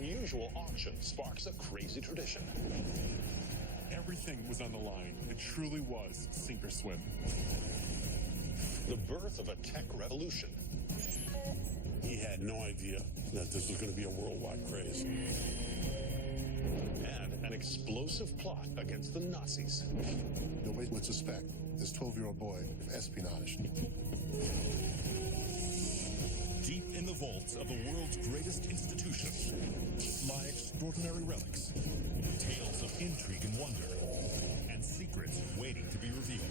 unusual auction sparks a crazy tradition. Everything was on the line. It truly was sink or swim. The birth of a tech revolution. He had no idea that this was going to be a worldwide craze. And an explosive plot against the Nazis. Nobody would suspect this 12-year-old boy of espionage. Deep in the vaults of the world's greatest institutions lie extraordinary relics, tales of intrigue and wonder, and secrets waiting to be revealed.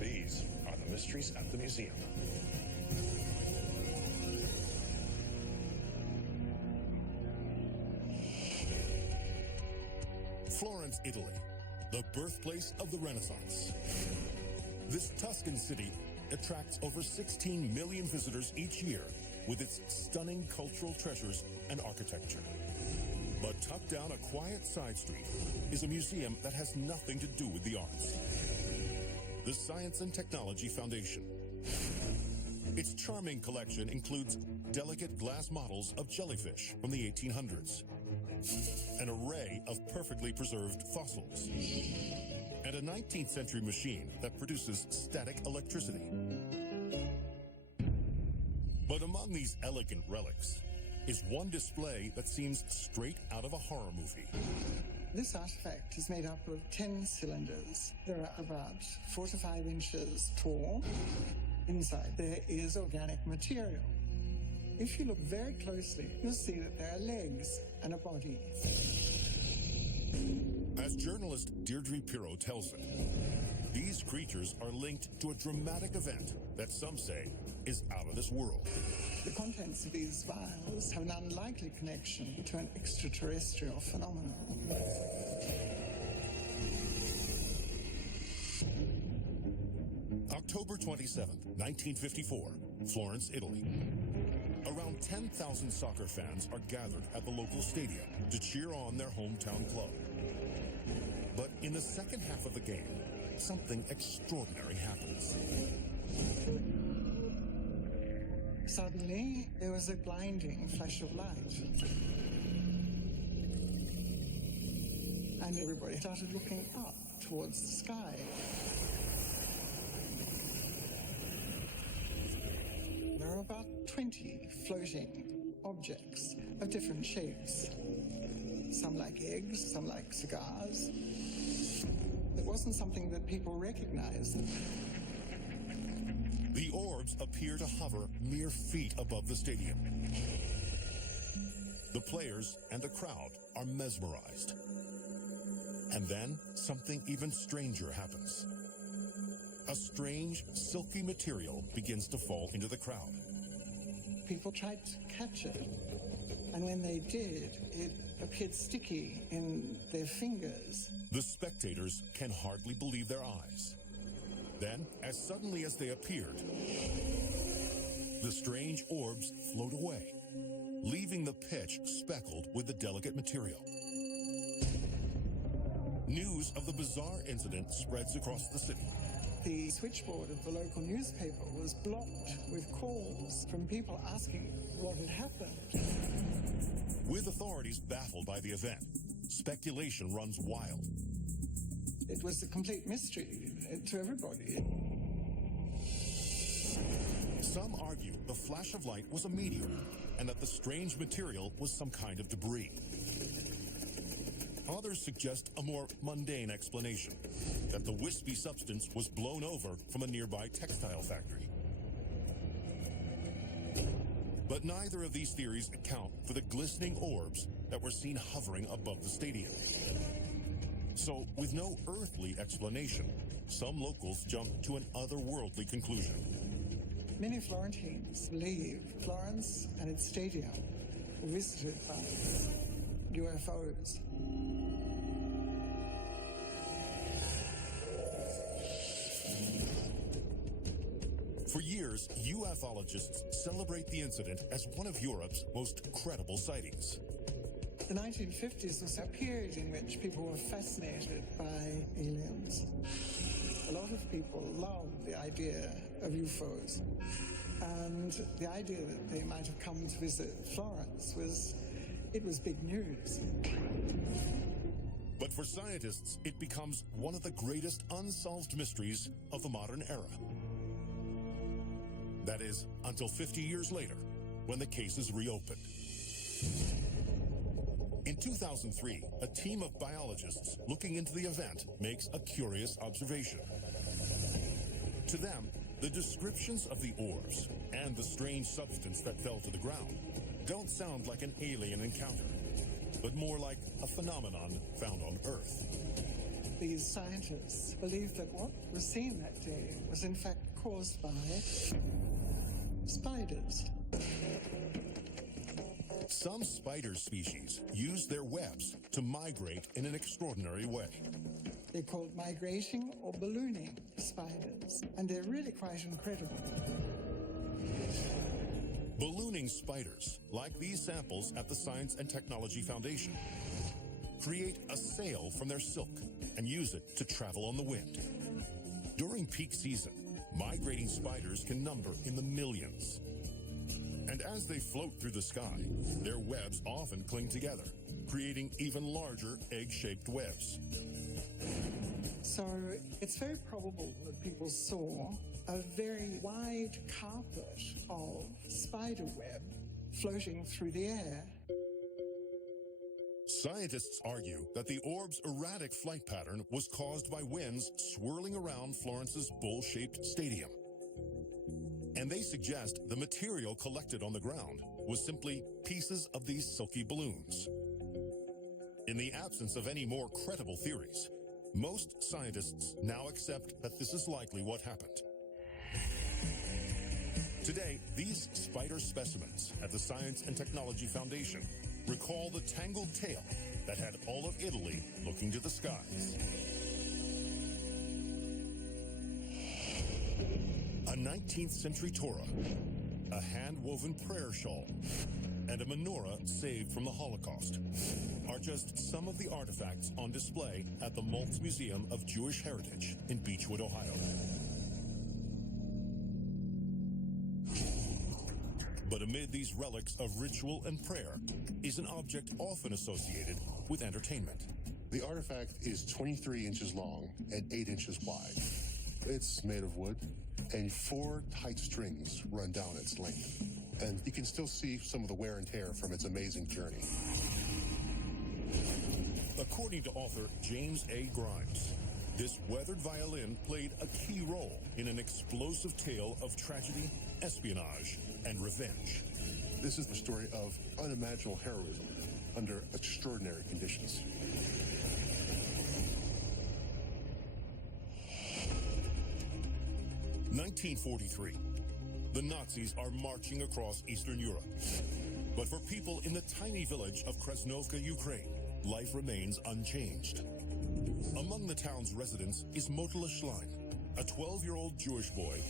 These are the mysteries at the museum. Florence, Italy, the birthplace of the Renaissance. This Tuscan city attracts over 16 million visitors each year with its stunning cultural treasures and architecture. But tucked down a quiet side street is a museum that has nothing to do with the arts. The Science and Technology Foundation. Its charming collection includes delicate glass models of jellyfish from the 1800s, an array of perfectly preserved fossils, and a 19th century machine that produces static electricity. But among these elegant relics is one display that seems straight out of a horror movie. This artifact is made up of 10 cylinders. They're about 4 to 5 inches tall. Inside there is organic material. If you look very closely, you'll see that there are legs and a body. As journalist Deirdre Pirro tells it, these creatures are linked to a dramatic event that some say is out of this world. The contents of these vials have an unlikely connection to an extraterrestrial phenomenon. October 27th, 1954, Florence, Italy. Around 10,000 soccer fans are gathered at the local stadium to cheer on their hometown club. But in the second half of the game, something extraordinary happens. Suddenly, there was a blinding flash of light. And everybody started looking up towards the sky. There are about 20 floating objects of different shapes. Some like eggs, some like cigars. It wasn't something that people recognized. The orbs appear to hover mere feet above the stadium. The players and the crowd are mesmerized. And then something even stranger happens. A strange, silky material begins to fall into the crowd. People tried to catch it, and when they did, it appeared sticky in their fingers. The spectators can hardly believe their eyes. Then, as suddenly as they appeared, the strange orbs float away, leaving the pitch speckled with the delicate material. News of the bizarre incident spreads across the city. The switchboard of the local newspaper was blocked with calls from people asking what had happened. With authorities baffled by the event, speculation runs wild. It was a complete mystery to everybody. Some argue the flash of light was a meteor and that the strange material was some kind of debris. Others suggest a more mundane explanation, that the wispy substance was blown over from a nearby textile factory. But neither of these theories account for the glistening orbs that were seen hovering above the stadium. So, with no earthly explanation, some locals jump to an otherworldly conclusion. Many Florentines believe Florence and its stadium were visited by UFOs. For years, ufologists celebrate the incident as one of Europe's most credible sightings. The 1950s was a period in which people were fascinated by aliens. A lot of people loved the idea of UFOs, and the idea that they might have come to visit Florence was It was big news. But for scientists, it becomes one of the greatest unsolved mysteries of the modern era. That is, until 50 years later, when the case is reopened. In 2003, a team of biologists looking into the event makes a curious observation. To them, the descriptions of the orbs and the strange substance that fell to the ground don't sound like an alien encounter, but more like a phenomenon found on Earth. These scientists believe that what was seen that day was in fact caused by spiders. Some spider species use their webs to migrate in an extraordinary way. They're called migrating or ballooning spiders, and they're really quite incredible. Ballooning spiders, like these samples at the Science and Technology Foundation, create a sail from their silk and use it to travel on the wind. During peak season, migrating spiders can number in the millions. And as they float through the sky, their webs often cling together, creating even larger egg-shaped webs. So it's very probable that people saw a very wide carpet of spider web floating through the air. Scientists argue that the orb's erratic flight pattern was caused by winds swirling around Florence's bowl-shaped stadium. And they suggest the material collected on the ground was simply pieces of these silky balloons. In the absence of any more credible theories, most scientists now accept that this is likely what happened. Today, these spider specimens at the Science and Technology Foundation recall the tangled tale that had all of Italy looking to the skies. A 19th century Torah, a hand-woven prayer shawl, and a menorah saved from the Holocaust are just some of the artifacts on display at the Maltz Museum of Jewish Heritage in Beechwood, Ohio. But amid these relics of ritual and prayer is an object often associated with entertainment. The artifact is 23 inches long and 8 inches wide. It's made of wood, and 4 tight strings run down its length. And you can still see some of the wear and tear from its amazing journey. According to author James A. Grimes, this weathered violin played a key role in an explosive tale of tragedy, espionage, and revenge. This is the story of unimaginable heroism under extraordinary conditions. (1943). The Nazis are marching across Eastern Europe. But for people in the tiny village of Krasnovka, Ukraine, life remains unchanged. Among the town's residents is Motula Schlein, a 12-year-old Jewish boy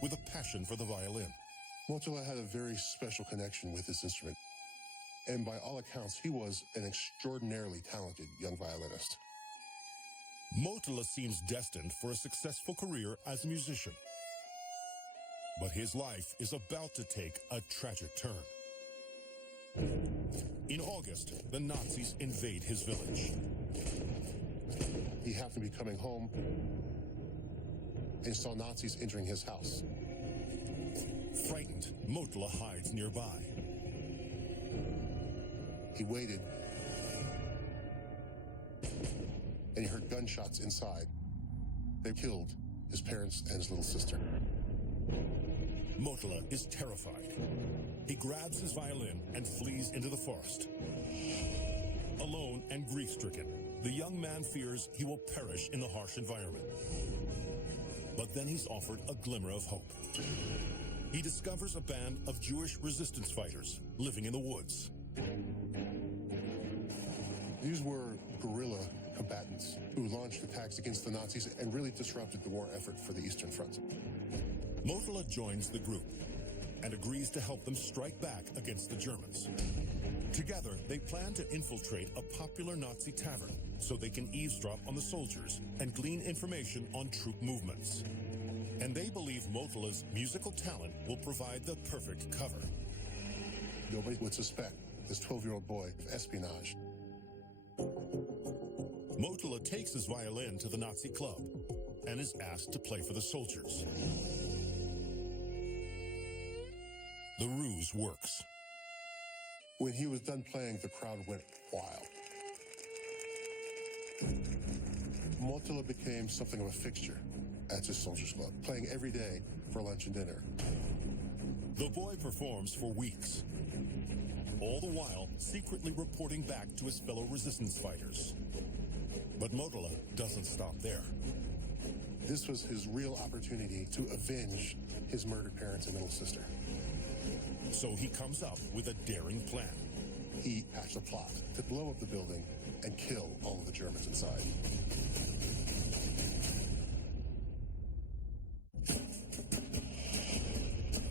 with a passion for the violin. Motula had a very special connection with this instrument. And by all accounts, he was an extraordinarily talented young violinist. Motula seems destined for a successful career as a musician. But his life is about to take a tragic turn. In August, the Nazis invade his village. He happened to be coming home and saw Nazis entering his house. Frightened, Motula hides nearby. He waited, and he heard gunshots inside. They killed his parents and his little sister. Motula is terrified. He grabs his violin and flees into the forest. Alone and grief-stricken, the young man fears he will perish in the harsh environment. But then he's offered a glimmer of hope. He discovers a band of Jewish resistance fighters living in the woods. These were guerrilla combatants who launched attacks against the Nazis and really disrupted the war effort for the Eastern Front. Motula joins the group and agrees to help them strike back against the Germans. Together, they plan to infiltrate a popular Nazi tavern so they can eavesdrop on the soldiers and glean information on troop movements. And they believe Motula's musical talent will provide the perfect cover. Nobody would suspect this 12-year-old boy of espionage. Mottola takes his violin to the Nazi club and is asked to play for the soldiers. The ruse works. When he was done playing, the crowd went wild. Mottola became something of a fixture at his soldiers club, playing every day for lunch and dinner. The boy performs for weeks, all the while secretly reporting back to his fellow resistance fighters. But Mottola doesn't stop there. This was his real opportunity to avenge his murdered parents and little sister. So he comes up with a daring plan. He hatched a plot to blow up the building and kill all of the Germans inside.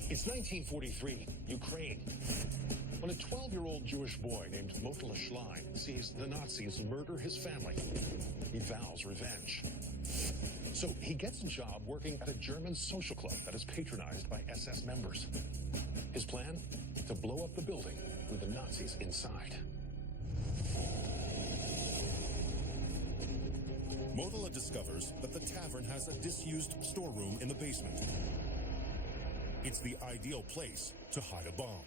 It's 1943, Ukraine. When a 12-year-old Jewish boy named Mottola Schlein sees the Nazis murder his family, he vows revenge. So he gets a job working at a German social club that is patronized by SS members. His plan? To blow up the building with the Nazis inside. Mottola discovers that the tavern has a disused storeroom in the basement. It's the ideal place to hide a bomb.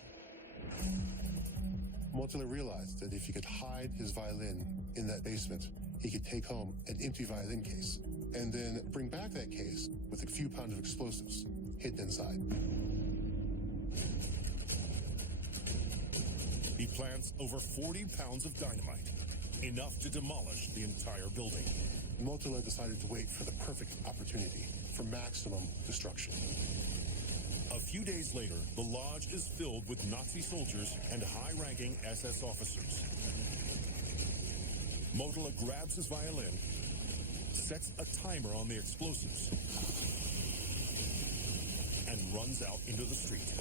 Mottola realized that if he could hide his violin in that basement, he could take home an empty violin case and then bring back that case with a few pounds of explosives hidden inside. He plants over 40 pounds of dynamite, enough to demolish the entire building. Mottola decided to wait for the perfect opportunity for maximum destruction. A few days later, the lodge is filled with Nazi soldiers and high-ranking SS officers. Mottola grabs his violin, sets a timer on the explosives, and runs out into the street.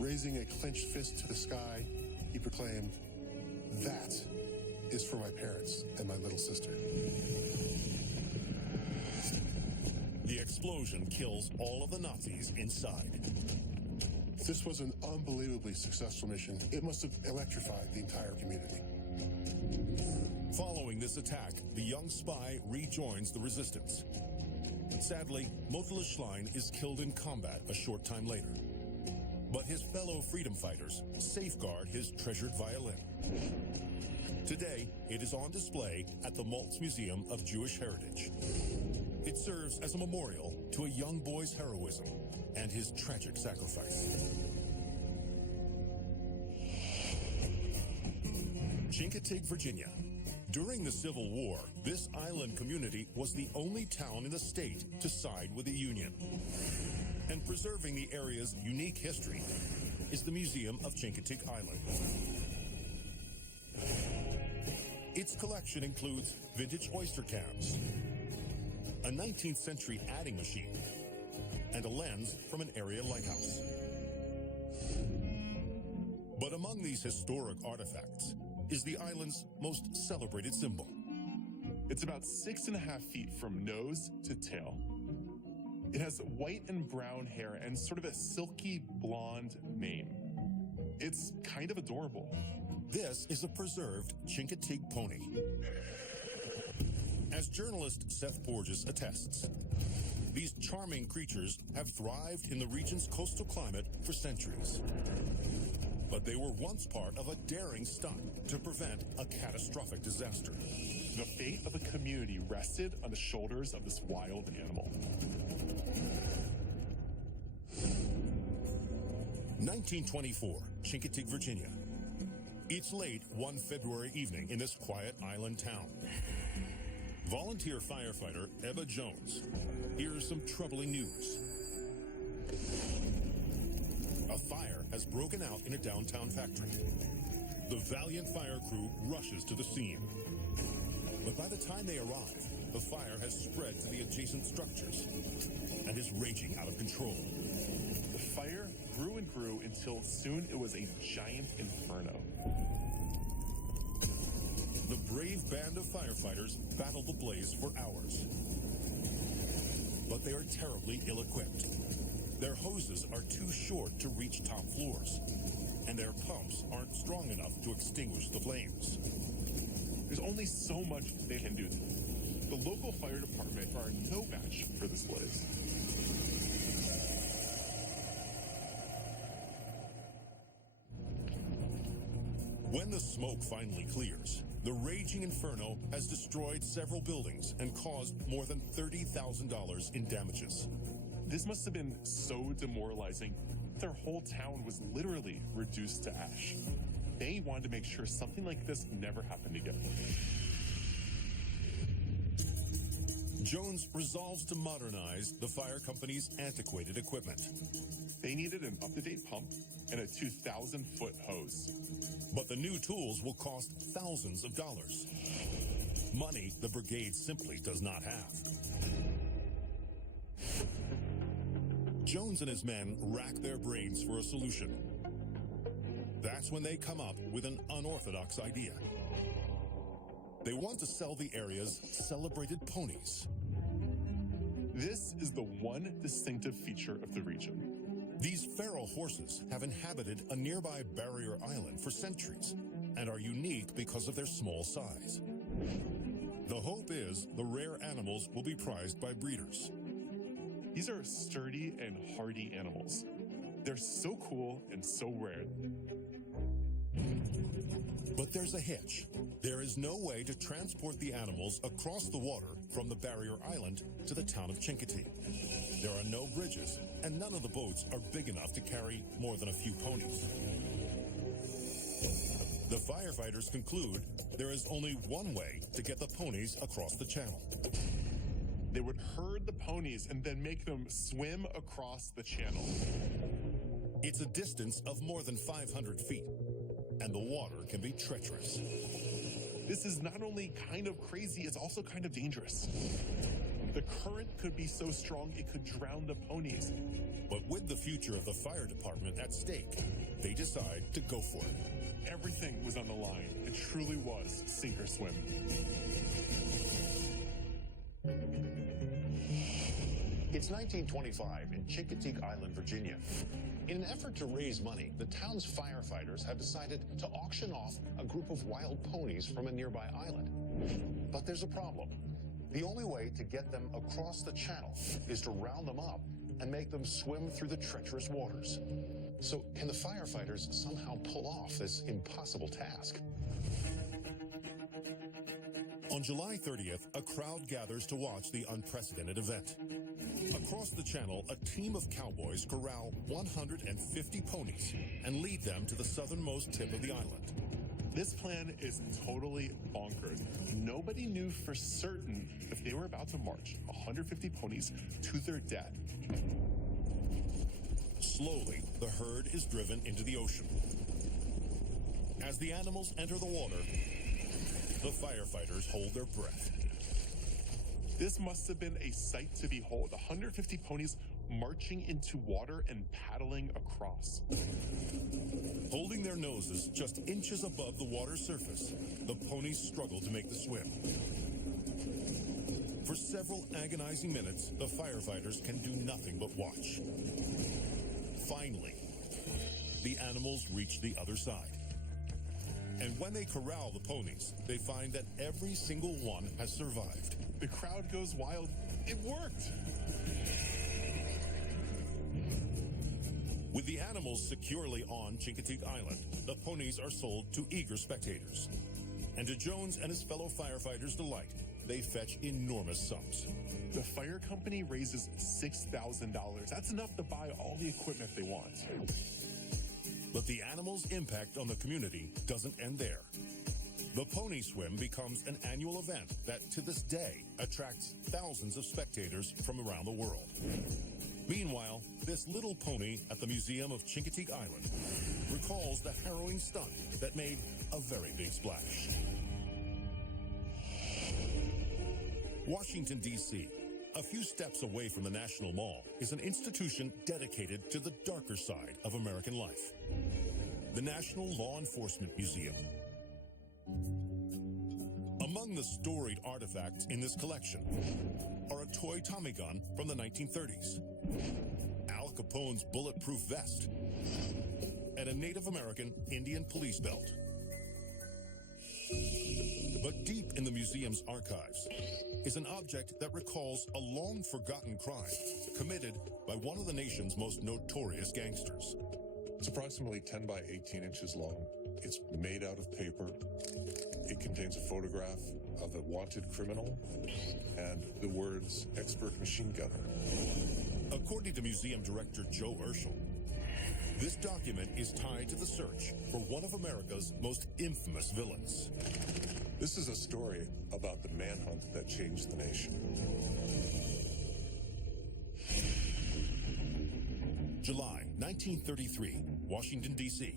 Raising a clenched fist to the sky, he proclaimed, "That is for my parents and my little sister." The explosion kills all of the Nazis inside. This was an unbelievably successful mission. It must have electrified the entire community. Following this attack, the young spy rejoins the resistance. Sadly, Mottola Schlein is killed in combat a short time later. But his fellow freedom fighters safeguard his treasured violin. Today, it is on display at the Maltz Museum of Jewish Heritage. It serves as a memorial to a young boy's heroism and his tragic sacrifice. Chincoteague, Virginia. During the Civil War, this island community was the only town in the state to side with the Union. And preserving the area's unique history is the Museum of Chincoteague Island. Its collection includes vintage oyster cans, a 19th century adding machine, and a lens from an area lighthouse. But among these historic artifacts is the island's most celebrated symbol. It's about 6.5 feet from nose to tail. It has white and brown hair and sort of a silky blonde mane. It's kind of adorable. This is a preserved Chincoteague pony. As journalist Seth Borges attests, these charming creatures have thrived in the region's coastal climate for centuries. But they were once part of a daring stunt to prevent a catastrophic disaster. The fate of a community rested on the shoulders of this wild animal. 1924, Chincoteague, Virginia. It's late one February evening in this quiet island town. Volunteer firefighter Eva Jones hears some troubling news. A fire has broken out in a downtown factory. The valiant fire crew rushes to the scene. But by the time they arrive, the fire has spread to the adjacent structures and is raging out of control. The fire grew and grew until soon it was a giant inferno. The brave band of firefighters battle the blaze for hours. But they are terribly ill-equipped. Their hoses are too short to reach top floors, and their pumps aren't strong enough to extinguish the flames. There's only so much they can do. The local fire department are no match for this blaze. When the smoke finally clears, the raging inferno has destroyed several buildings and caused more than $30,000 in damages. This must have been so demoralizing. Their whole town was literally reduced to ash. They wanted to make sure something like this never happened again. Jones resolves to modernize the fire company's antiquated equipment. They needed an up-to-date pump and a 2,000-foot hose. But the new tools will cost thousands of dollars. Money the brigade simply does not have. Jones and his men rack their brains for a solution. That's when they come up with an unorthodox idea. They want to sell the area's celebrated ponies. This is the one distinctive feature of the region. These feral horses have inhabited a nearby barrier island for centuries and are unique because of their small size. The hope is the rare animals will be prized by breeders. These are sturdy and hardy animals. They're so cool and so rare. But there's a hitch. There is no way to transport the animals across the water from the barrier island to the town of Chincoteague. There are no bridges, and none of the boats are big enough to carry more than a few ponies. The firefighters conclude there is only one way to get the ponies across the channel. They would herd the ponies and then make them swim across the channel. It's a distance of more than 500 feet, and the water can be treacherous. This is not only kind of crazy, it's also kind of dangerous. The current could be so strong it could drown the ponies. But with the future of the fire department at stake, they decide to go for it. Everything was on the line. It truly was sink or swim. It's 1925 in Chincoteague Island, Virginia. In an effort to raise money, the town's firefighters have decided to auction off a group of wild ponies from a nearby island. But there's a problem. The only way to get them across the channel is to round them up and make them swim through the treacherous waters. So can the firefighters somehow pull off this impossible task? On July 30th, a crowd gathers to watch the unprecedented event. Across the channel, a team of cowboys corral 150 ponies and lead them to the southernmost tip of the island. This plan is totally bonkers. Nobody knew for certain if they were about to march 150 ponies to their death. Slowly, the herd is driven into the ocean. As the animals enter the water, the firefighters hold their breath. This must have been a sight to behold. 150 ponies marching into water and paddling across. Holding their noses just inches above the water surface, the ponies struggle to make the swim. For several agonizing minutes, the firefighters can do nothing but watch. Finally, the animals reach the other side. And when they corral the ponies, they find that every single one has survived. The crowd goes wild. It worked! With the animals securely on Chincoteague Island, the ponies are sold to eager spectators. And to Jones and his fellow firefighters' delight, they fetch enormous sums. The fire company raises $6,000. That's enough to buy all the equipment they want. But the animals' impact on the community doesn't end there. The pony swim becomes an annual event that, to this day, attracts thousands of spectators from around the world. Meanwhile, this little pony at the Museum of Chincoteague Island recalls the harrowing stunt that made a very big splash. Washington, D.C., a few steps away from the National Mall, is an institution dedicated to the darker side of American life. The National Law Enforcement Museum. Among the storied artifacts in this collection are a toy Tommy gun from the 1930s, Al Capone's bulletproof vest, and a Native American Indian police belt. But deep in the museum's archives is an object that recalls a long-forgotten crime committed by one of the nation's most notorious gangsters. It's approximately 10 by 18 inches long. It's made out of paper. It contains a photograph of a wanted criminal and the words "expert machine gunner." According to museum director Joe Urschel, this document is tied to the search for one of America's most infamous villains. This is a story about the manhunt that changed the nation. July 1933, Washington, D.C.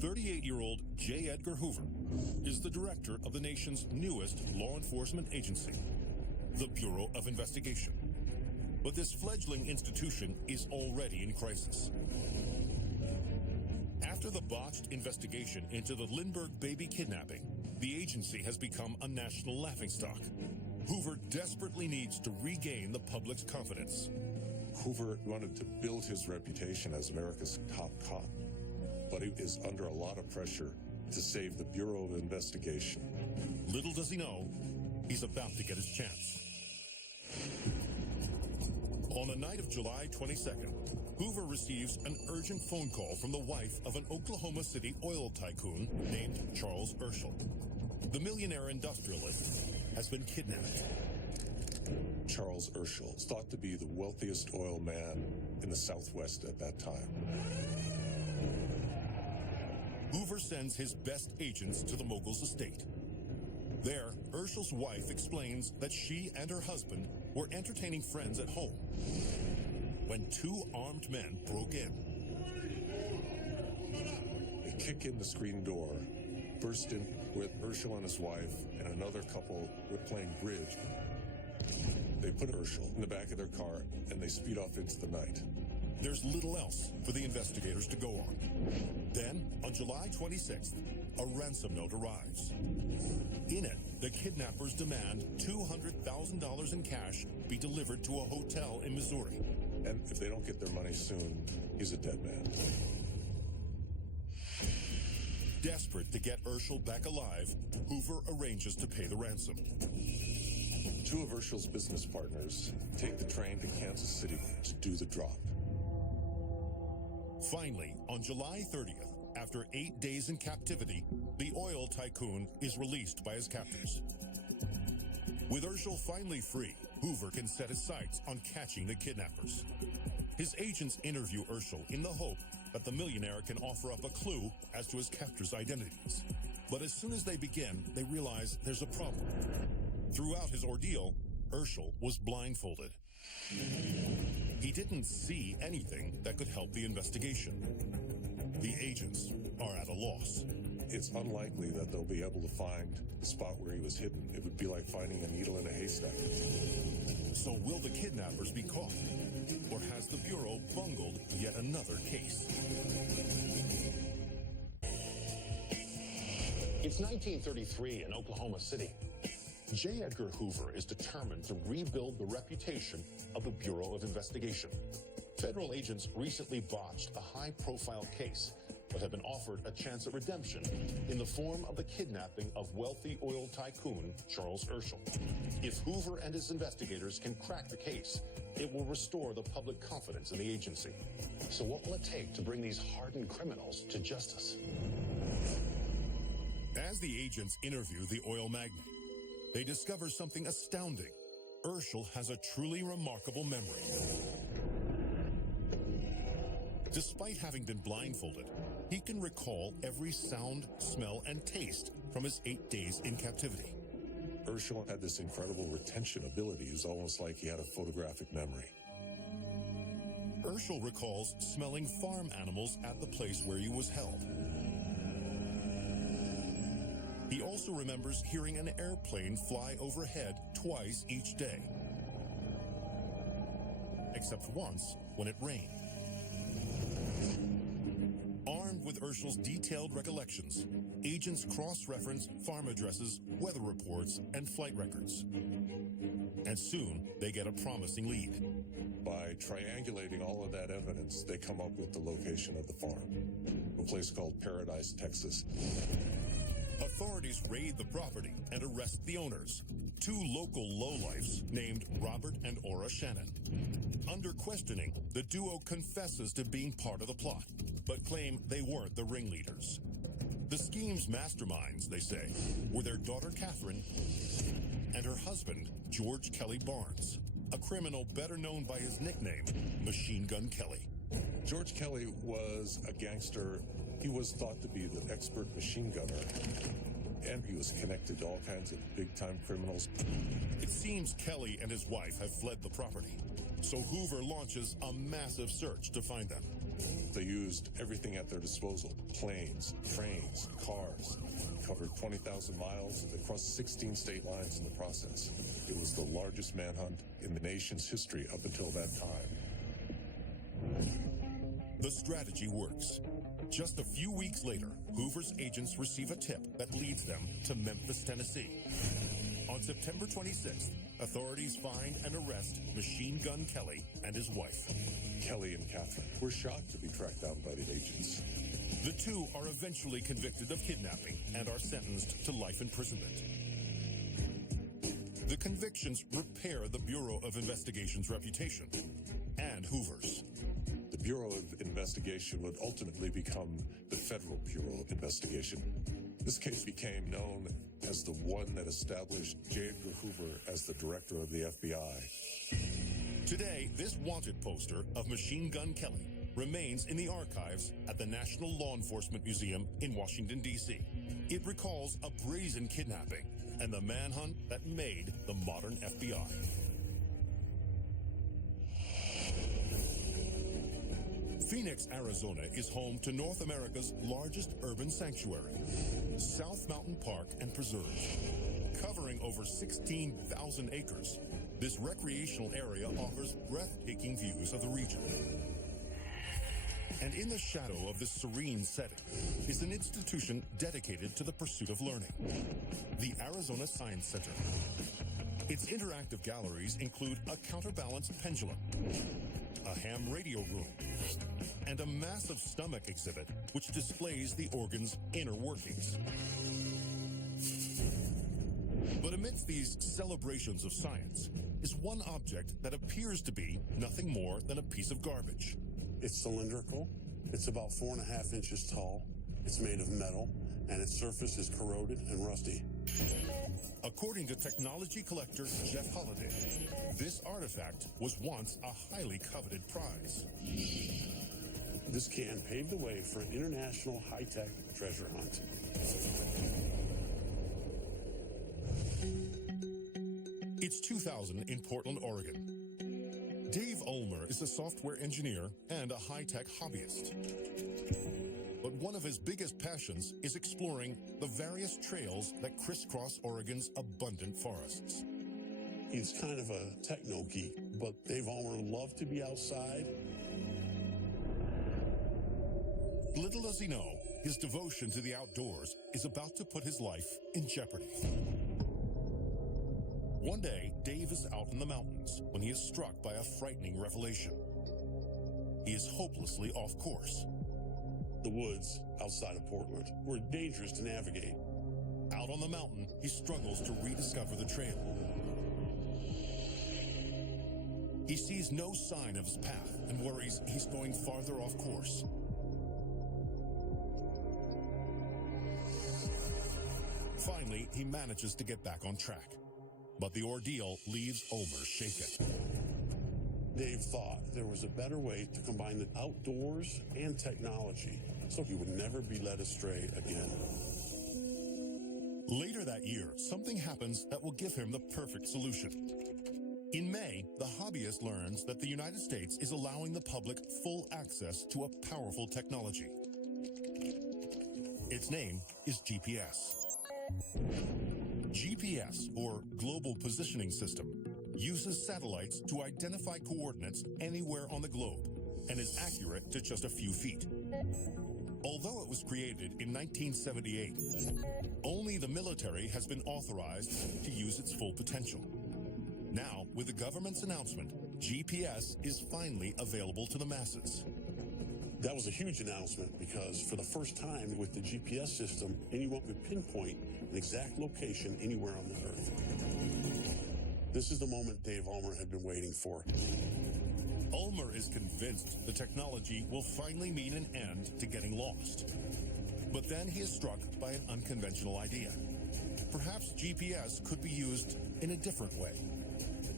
38-year-old J. Edgar Hoover is the director of the nation's newest law enforcement agency, the Bureau of Investigation. But this fledgling institution is already in crisis. After the botched investigation into the Lindbergh baby kidnapping, the agency has become a national laughingstock. Hoover desperately needs to regain the public's confidence. Hoover wanted to build his reputation as America's top cop, but he is under a lot of pressure to save the Bureau of Investigation. Little does he know, he's about to get his chance. On the night of July 22nd, Hoover receives an urgent phone call from the wife of an Oklahoma City oil tycoon named Charles Urschel. The millionaire industrialist has been kidnapped. Charles Urschel is thought to be the wealthiest oil man in the Southwest at that time. Hoover sends his best agents to the mogul's estate. There, Urschel's wife explains that she and her husband were entertaining friends at home when two armed men broke in. They kick in the screen door, burst in with Urschel and his wife and another couple were playing bridge. They put Urschel in the back of their car and they speed off into the night. There's little else for the investigators to go on. Then, on July 26th, a ransom note arrives. In it, the kidnappers demand $200,000 in cash be delivered to a hotel in Missouri. And if they don't get their money soon, he's a dead man. Desperate to get Urschel back alive, Hoover arranges to pay the ransom. Two of Urschel's business partners take the train to Kansas City to do the drop. Finally, on July 30th, after 8 days in captivity, the oil tycoon is released by his captors. With Urschel finally free, Hoover can set his sights on catching the kidnappers. His agents interview Urschel in the hope that the millionaire can offer up a clue as to his captors' identities. But as soon as they begin, they realize there's a problem. Throughout his ordeal, Urschel was blindfolded. He didn't see anything that could help the investigation. The agents are at a loss. It's unlikely that they'll be able to find the spot where he was hidden. It would be like finding a needle in a haystack. So will the kidnappers be caught? Or has the Bureau bungled yet another case? It's 1933 in Oklahoma City. J. Edgar Hoover is determined to rebuild the reputation of the Bureau of Investigation. Federal agents recently botched a high-profile case, but have been offered a chance at redemption in the form of the kidnapping of wealthy oil tycoon Charles Urschel. If Hoover and his investigators can crack the case, it will restore the public confidence in the agency. So what will it take to bring these hardened criminals to justice? As the agents interview the oil magnate, they discover something astounding. Urschel has a truly remarkable memory. Despite having been blindfolded, he can recall every sound, smell, and taste from his 8 days in captivity. Urschel had this incredible retention ability. It was almost like he had a photographic memory. Urschel recalls smelling farm animals at the place where he was held. He also remembers hearing an airplane fly overhead twice each day, except once when it rained. Armed with with Urschel's detailed recollections, agents cross-reference farm addresses, weather reports, and flight records. And soon, they get a promising lead. By triangulating all of that evidence, they come up with the location of the farm, a place called Paradise, Texas. Authorities raid the property and arrest the owners, two local lowlifes named Robert and Ora Shannon. Under questioning, the duo confesses to being part of the plot, but claim they weren't the ringleaders. The scheme's masterminds, they say, were their daughter Catherine and her husband, George Kelly Barnes, a criminal better known by his nickname, Machine Gun Kelly. George Kelly was a gangster. He was thought to be the expert machine gunner, and he was connected to all kinds of big-time criminals. It seems Kelly and his wife have fled the property, so Hoover launches a massive search to find them. They used everything at their disposal: planes, trains, cars. Covered 20,000 miles. They crossed 16 state lines in the process. It was the largest manhunt in the nation's history up until that time. The strategy works. Just a few weeks later, Hoover's agents receive a tip that leads them to Memphis, Tennessee. On September 26th, authorities find and arrest Machine Gun Kelly and his wife. Kelly and Catherine were shocked to be tracked down by the agents. The two are eventually convicted of kidnapping and are sentenced to life imprisonment. The convictions repair the Bureau of Investigation's reputation and Hoover's. The Bureau of Investigation would ultimately become the Federal Bureau of Investigation. This case became known as the one that established J. Edgar Hoover as the director of the FBI. Today, this wanted poster of Machine Gun Kelly remains in the archives at the National Law Enforcement Museum in Washington, D.C. It recalls a brazen kidnapping and the manhunt that made the modern FBI. Phoenix, Arizona is home to North America's largest urban sanctuary, South Mountain Park and Preserve. Covering over 16,000 acres, this recreational area offers breathtaking views of the region. And in the shadow of this serene setting is an institution dedicated to the pursuit of learning, the Arizona Science Center. Its interactive galleries include a counterbalanced pendulum, a ham radio room, and a massive stomach exhibit which displays the organ's inner workings. But amidst these celebrations of science is one object that appears to be nothing more than a piece of garbage. It's cylindrical. It's about 4.5 inches tall. It's made of metal, and its surface is corroded and rusty. According to technology collector Jeff Holliday, this artifact was once a highly coveted prize. This can paved the way for an international high-tech treasure hunt. It's 2000 in Portland, Oregon. Dave Ulmer is a software engineer and a high-tech hobbyist. But one of his biggest passions is exploring the various trails that crisscross Oregon's abundant forests. He's kind of a techno geek, but Dave Ulmer loved to be outside. Little does he know, his devotion to the outdoors is about to put his life in jeopardy. One day, Dave is out in the mountains when he is struck by a frightening revelation. He is hopelessly off course. The woods outside of Portland were dangerous to navigate. Out on the mountain, he struggles to rediscover the trail. He sees no sign of his path and worries he's going farther off course. Finally, he manages to get back on track. But the ordeal leaves Ulmer shaken. Dave thought there was a better way to combine the outdoors and technology so he would never be led astray again. Later that year, something happens that will give him the perfect solution. In May, the hobbyist learns that the United States is allowing the public full access to a powerful technology. Its name is GPS. GPS, or Global Positioning System, uses satellites to identify coordinates anywhere on the globe and is accurate to just a few feet. Although it was created in 1978, only the military has been authorized to use its full potential. Now, with the government's announcement, GPS is finally available to the masses. That was a huge announcement because for the first time with the GPS system, anyone could pinpoint an exact location anywhere on the Earth. This is the moment Dave Ulmer had been waiting for. Ulmer is convinced the technology will finally mean an end to getting lost. But then he is struck by an unconventional idea. Perhaps GPS could be used in a different way.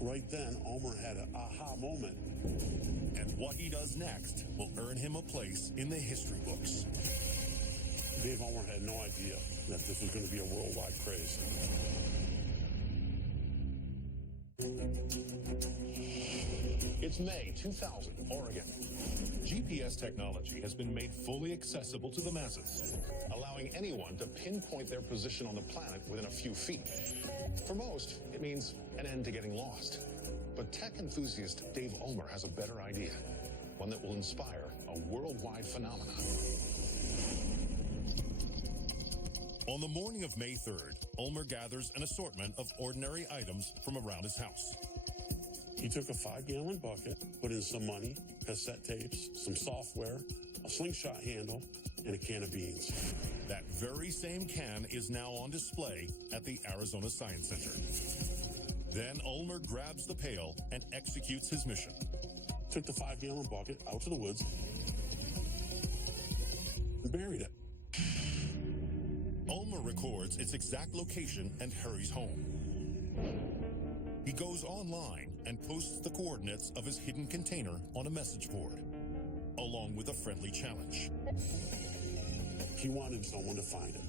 Right then, Ulmer had an aha moment. And what he does next will earn him a place in the history books. Dave Ulmer had no idea that this was going to be a worldwide craze. It's May 2000, Oregon. GPS technology has been made fully accessible to the masses, Allowing anyone to pinpoint their position on the planet within a few feet. For most, it means an end to getting lost. But tech enthusiast Dave Ulmer has a better idea, one that will inspire a worldwide phenomenon. On the morning of May 3rd, Ulmer gathers an assortment of ordinary items from around his house. He took a 5-gallon bucket, put in some money, cassette tapes, some software, a slingshot handle, and a can of beans. That very same can is now on display at the Arizona Science Center. Then Ulmer grabs the pail and executes his mission. Took the 5-gallon bucket out to the woods and buried it. Ulmer records its exact location and hurries home. He goes online and posts the coordinates of his hidden container on a message board, along with a friendly challenge. He wanted someone to find it.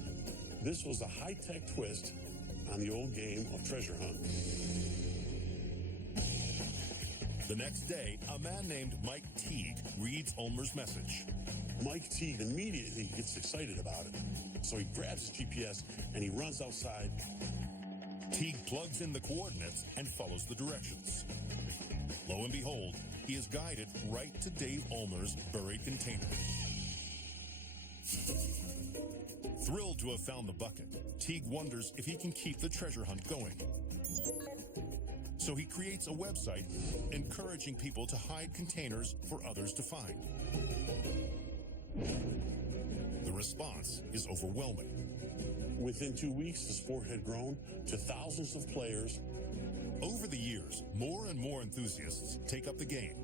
This was a high-tech twist on the old game of treasure hunt. The next day, a man named Mike Teague reads Ulmer's message. Mike Teague immediately gets excited about it. So he grabs his GPS and he runs outside. Teague plugs in the coordinates and follows the directions. Lo and behold, he is guided right to Dave Ulmer's buried container. Thrilled to have found the bucket, Teague wonders if he can keep the treasure hunt going. So he creates a website encouraging people to hide containers for others to find. The response is overwhelming. Within 2 weeks, the sport had grown to thousands of players. Over the years, more and more enthusiasts take up the game.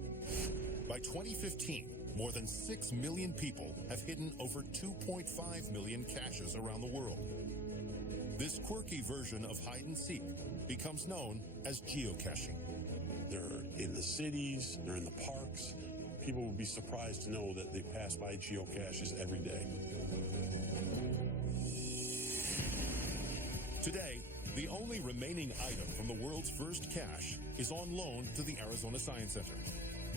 By 2015, more than 6 million people have hidden over 2.5 million caches around the world. This quirky version of hide and seek becomes known as geocaching. They're in the cities, they're in the parks. People would be surprised to know that they pass by geocaches every day. Today, the only remaining item from the world's first cache is on loan to the Arizona Science Center.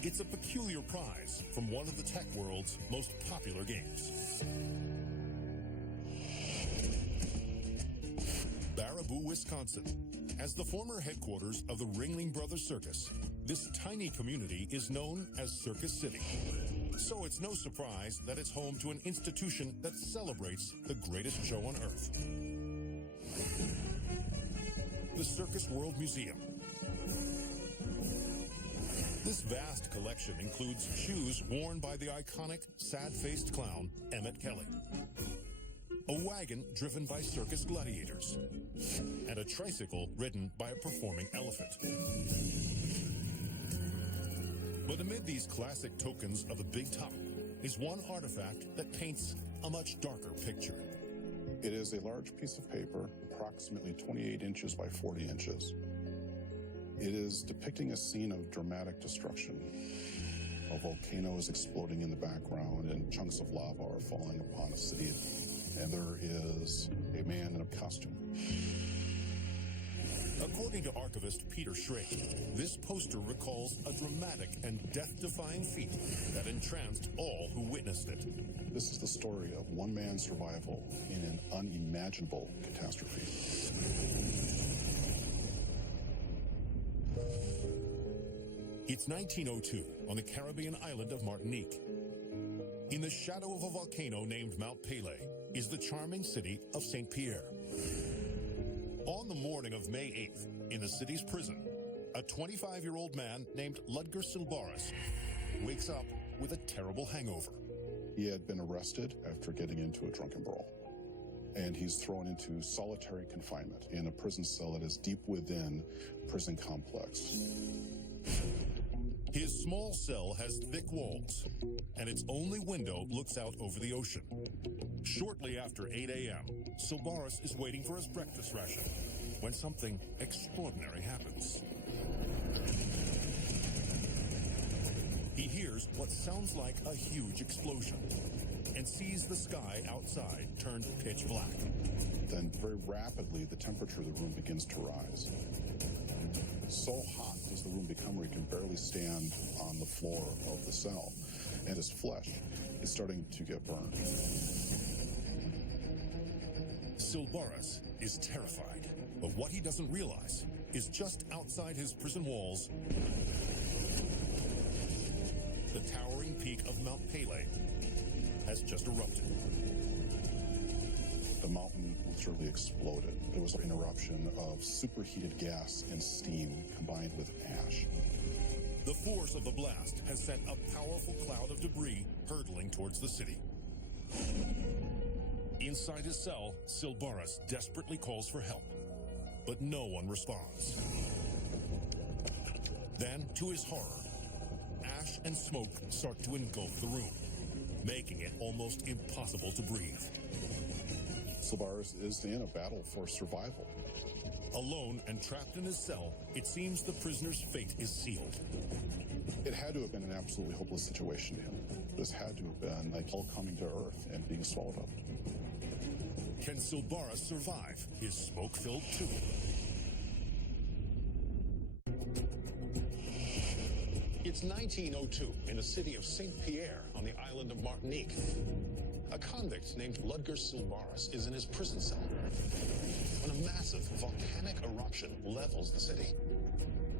It's a peculiar prize from one of the tech world's most popular games. Baraboo, Wisconsin. As the former headquarters of the Ringling Brothers Circus, this tiny community is known as Circus City. So it's no surprise that it's home to an institution that celebrates the greatest show on earth. The Circus World Museum. This vast collection includes shoes worn by the iconic sad-faced clown Emmett Kelly, a wagon driven by circus gladiators, and a tricycle ridden by a performing elephant. But amid these classic tokens of the big top is one artifact that paints a much darker picture. It is a large piece of paper, approximately 28 inches by 40 inches. It is depicting a scene of dramatic destruction. A volcano is exploding in the background and chunks of lava are falling upon a city. And there is a man in a costume. According to archivist Peter Schrade, this poster recalls a dramatic and death-defying feat that entranced all who witnessed it. This is the story of one man's survival in an unimaginable catastrophe. It's 1902 on the Caribbean island of Martinique. In the shadow of a volcano named Mount Pelée is the charming city of St. Pierre. On the morning of May 8th, in the city's prison, a 25-year-old man named Ludger Silbaris wakes up with a terrible hangover. He had been arrested after getting into a drunken brawl, and he's thrown into solitary confinement in a prison cell that is deep within a prison complex. His small cell has thick walls, and its only window looks out over the ocean. Shortly after 8 a.m., Silbaris is waiting for his breakfast ration when something extraordinary happens. He hears what sounds like a huge explosion and sees the sky outside turn pitch black. Then very rapidly, the temperature of the room begins to rise. So hot does the room become where he can barely stand on the floor of the cell, and his flesh is starting to get burned. Silbaris is terrified, but what he doesn't realize is just outside his prison walls, the towering peak of Mount Pelée has just erupted. The mountain literally exploded. It was an eruption of superheated gas and steam combined with ash. The force of the blast has sent a powerful cloud of debris hurtling towards the city. Inside his cell, Silbaris desperately calls for help, but no one responds. Then, to his horror, ash and smoke start to engulf the room, making it almost impossible to breathe. Silbaris is in a battle for survival. Alone and trapped in his cell, it seems the prisoner's fate is sealed. It had to have been an absolutely hopeless situation to him. This had to have been like hell coming to earth and being swallowed up. Can Silbaris survive his smoke-filled tomb? It's 1902 in the city of St. Pierre on the island of Martinique. A convict named Ludger Silbaris is in his prison cell when a massive volcanic eruption levels the city.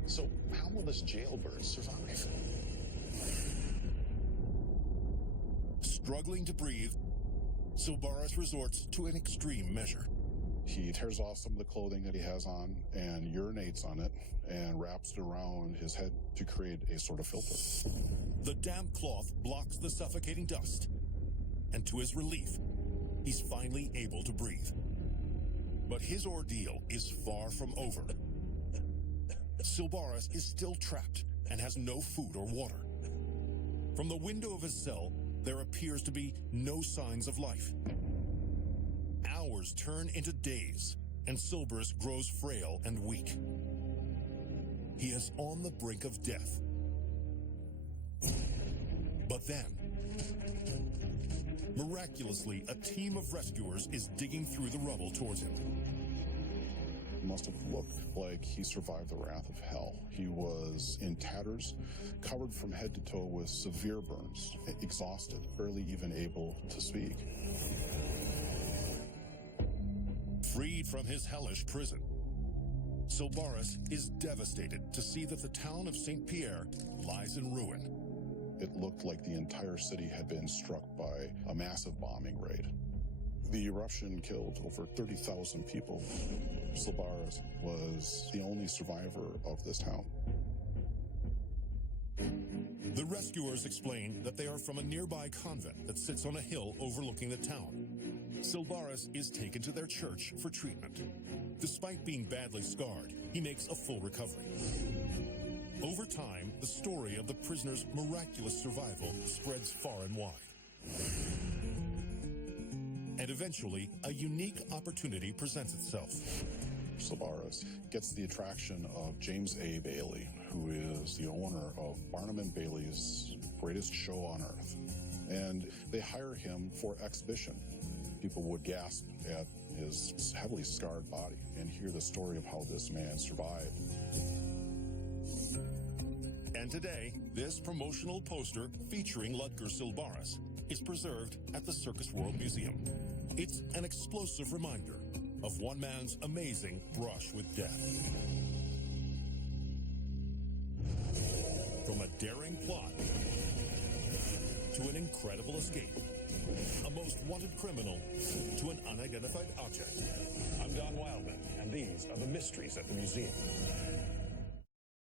So how will this jailbird survive? Struggling to breathe, Silbaris resorts to an extreme measure. He tears off some of the clothing that he has on and urinates on it and wraps it around his head to create a sort of filter. The damp cloth blocks the suffocating dust, and to his relief, he's finally able to breathe. But his ordeal is far from over. Silbaris is still trapped and has no food or water. From the window of his cell, there appears to be no signs of life. Hours turn into days, and Silbaris grows frail and weak. He is on the brink of death. But then, miraculously, a team of rescuers is digging through the rubble towards him. It must have looked like he survived the wrath of hell. He was in tatters, covered from head to toe with severe burns, exhausted, barely even able to speak. Freed from his hellish prison, Silbaris is devastated to see that the town of St. Pierre lies in ruin. It looked like the entire city had been struck by a massive bombing raid. The eruption killed over 30,000 people. Silbaris was the only survivor of this town. The rescuers explain that they are from a nearby convent that sits on a hill overlooking the town. Silbaris is taken to their church for treatment. Despite being badly scarred, he makes a full recovery. Over time, the story of the prisoner's miraculous survival spreads far and wide. And eventually, a unique opportunity presents itself. Silbaris gets the attraction of James A. Bailey, who is the owner of Barnum and Bailey's greatest show on earth. And they hire him for exhibition. People would gasp at his heavily scarred body and hear the story of how this man survived. And today, this promotional poster featuring Ludger Silbaris is preserved at the Circus World Museum. It's an explosive reminder of one man's amazing brush with death. From a daring plot to an incredible escape. A most wanted criminal to an unidentified object. I'm Don Wildman, and these are the mysteries at the museum.